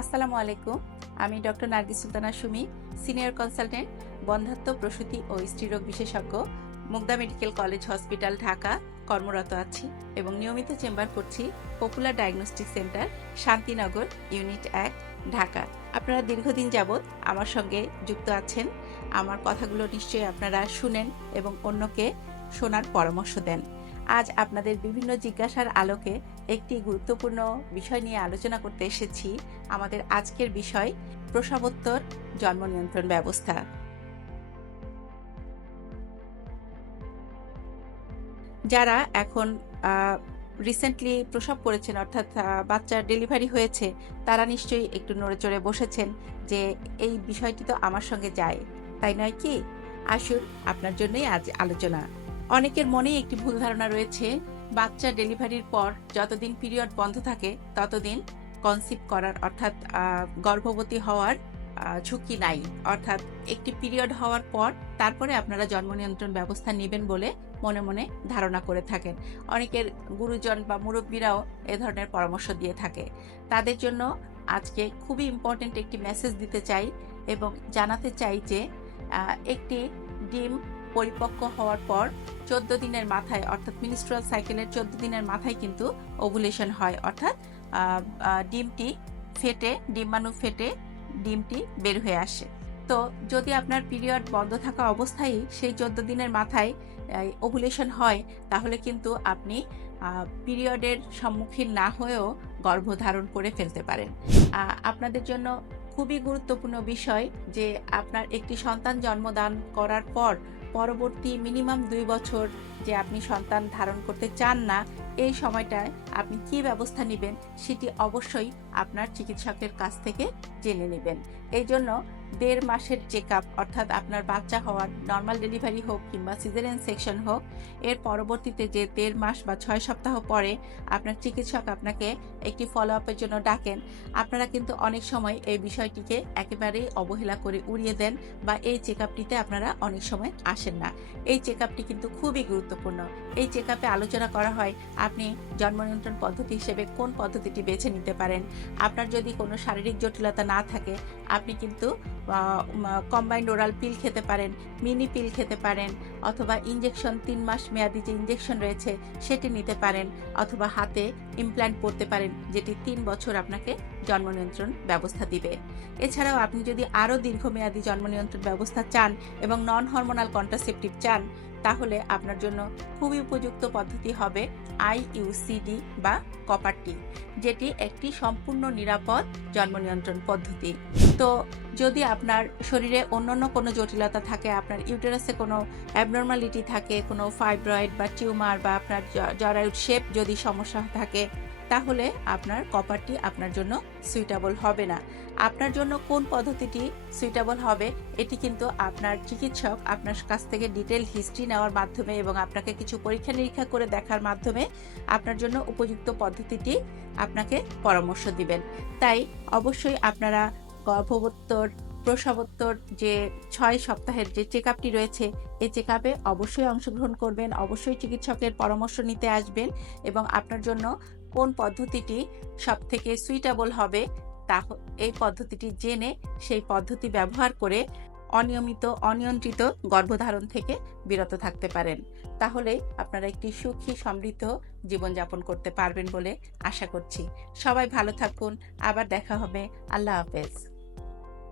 আসসালামু আলাইকুম। আমি doctor Nargis Sultana Sumi, senior consultant, বন্ধ্যাত্ব, প্রসূতি ও স্ত্রীরোগ বিশেষজ্ঞ, Mugda medical college hospital, Dhaka কর্মরত আছি এবং নিয়মিত চেম্বার করছি popular diagnostic centre, Shantinagar, unit 1, Dhaka. আপনারা দীর্ঘদিন যাবৎ আমার সঙ্গে যুক্ত আছেন। আমার কথাগুলো নিশ্চয়ই আপনারা শুনেন এবং অন্যকে শোনার পরামর্শ দেন। আজ আপনাদের বিভিন্ন জিজ্ঞাসার আলোকে একটি গুরুত্বপূর্ণ বিষয় নিয়ে আলোচনা করতে এসেছি। আমাদের আজকের বিষয় প্রসবোত্তর জন্ম নিয়ন্ত্রণ ব্যবস্থা। যারা এখন রিসেন্টলি প্রসব করেছেন, অর্থাৎ বাচ্চার ডেলিভারি হয়েছে, তারা নিশ্চয়ই একটু নড়েচড়ে বসেছেন যে এই বিষয়টি তো আমার সঙ্গে যায়, তাই নয় কি? আসুন, আপনার জন্যই আজ আলোচনা। অনেকের মনেই একটি ভুল ধারণা রয়েছে, বাচ্চা ডেলিভারির পর যতদিন পিরিয়ড বন্ধ থাকে ততদিন কনসিভ করার, অর্থাৎ গর্ভবতী হওয়ার ঝুঁকি নাই। অর্থাৎ একটি পিরিয়ড হওয়ার পর তারপরে আপনারা জন্ম নিয়ন্ত্রণ ব্যবস্থা নেবেন বলে মনে মনে ধারণা করে থাকেন। অনেকের গুরুজন বা মুরব্বীরাও এ ধরনের পরামর্শ দিয়ে থাকে। তাদের জন্য আজকে খুবই ইম্পর্টেন্ট একটি মেসেজ দিতে চাই এবং জানাতে চাই যে একটি ডিম পরিপক্ক হওয়ার পর 14 দিনের মাথায়, অর্থাৎ মিনস্ট্রুয়াল সাইকেলের 14 দিনের মাথায় কিন্তু ওভুলেশন হয়, অর্থাৎ ডিমটি ফেটে, ডিম্বাণু ফেটে ডিমটি বের হয়ে আসে। তো যদি আপনার পিরিয়ড বন্ধ থাকা অবস্থায় সেই 14 দিনের মাথায় ওভুলেশন হয়, তাহলে কিন্তু আপনি পিরিয়ডের সম্মুখীন না হয়েও গর্ভধারণ করে ফেলতে পারেন। আপনাদের জন্য খুবই গুরুত্বপূর্ণ বিষয় যে আপনার একটি সন্তান জন্মদান করার পর পরবর্তী মিনিমাম 2 বছর যে আপনি সন্তান ধারণ করতে চান না, এই সময়টায় আপনি কি ব্যবস্থা নেবেন সেটি অবশ্যই আপনার চিকিৎসকের কাছ থেকে জেনে নেবেন। এই জন্য 1.5 মাসের চেকআপ, অর্থাৎ আপনার বাচ্চা হওয়ার নর্মাল ডেলিভারি হোক কিংবা সিজারিয়ান সেকশন হোক, এর পরবর্তীতে যে 1.5 মাস বা 6 সপ্তাহ পরে আপনার চিকিৎসক আপনাকে একটি ফলো আপের জন্য ডাকেন। আপনারা কিন্তু অনেক সময় এই বিষয়টিকে একেবারেই অবহেলা করে উড়িয়ে দেন বা এই চেকআপটিতে আপনারা অনেক সময় আসেন না। এই চেকআপটি কিন্তু খুবই গুরুত্বপূর্ণ। এই চেকআপে আলোচনা করা হয় আপনি জন্ম নিয়ন্ত্রণ পদ্ধতি হিসেবে কোন পদ্ধতিটি বেছে নিতে পারেন। আপনার যদি কোনো শারীরিক জটিলতা না থাকে, আপনি কিন্তু কম্বাইন্ড ওরাল পিল খেতে পারেন, মিনি পিল খেতে পারেন, অথবা ইনজেকশন 3 মাস মেয়াদি যে ইনজেকশন রয়েছে সেটি নিতে পারেন, অথবা হাতে ইমপ্ল্যান্ট করতে পারেন, যেটি 3 বছর আপনাকে জন্ম নিয়ন্ত্রণ ব্যবস্থা দিবে। এছাড়াও আপনি যদি আরও দীর্ঘমেয়াদী জন্ম নিয়ন্ত্রণ ব্যবস্থা চান এবং নন হরমোনাল কন্ট্রাসেপটিভ চান, তাহলে আপনার জন্য খুবই উপযুক্ত পদ্ধতি হবে আইইউসিডি বা কপারটি, যেটি একটি সম্পূর্ণ নিরাপদ জন্ম নিয়ন্ত্রণ পদ্ধতি। তো যদি আপনার শরীরে অন্যান্য কোনো জটিলতা থাকে, আপনার ইউটেরাসে কোনো অ্যাবনর্মালিটি থাকে, কোনো ফাইব্রয়েড বা টিউমার বা আপনার জরায়ুর শেপ যদি সমস্যা থাকে, তাহলে আপনার কপারটি আপনার জন্য সুইটেবল হবে না। আপনার জন্য কোন পদ্ধতিটি সুইটেবল হবে এটি কিন্তু আপনার চিকিৎসক আপনার কাছ থেকে ডিটেল হিস্ট্রি নেওয়ার মাধ্যমে এবং আপনাকে কিছু পরীক্ষা নিরীক্ষা করে দেখার মাধ্যমে আপনার জন্য উপযুক্ত পদ্ধতিটি আপনাকে পরামর্শ দিবেন। তাই অবশ্যই আপনারা গর্ভোত্তর, প্রসবোত্তর যে 6 সপ্তাহের যে চেকআপটি রয়েছে, এই চেকআপে অবশ্যই অংশগ্রহণ করবেন, অবশ্যই চিকিৎসকের পরামর্শ নিতে আসবেন এবং আপনার জন্য কোন পদ্ধতিটি সব থেকে সুইটেবল হবে তা এই পদ্ধতিটি জেনে সেই পদ্ধতি ব্যবহার করে অনিয়ন্ত্রিত গর্ভধারণ থেকে বিরত থাকতে পারেন। তাহলেই আপনারা একটি সুখী সমৃদ্ধ জীবনযাপন করতে পারবেন বলে আশা করছি। সবাই ভালো থাকুন, আবার দেখা হবে। আল্লাহ হাফেজ।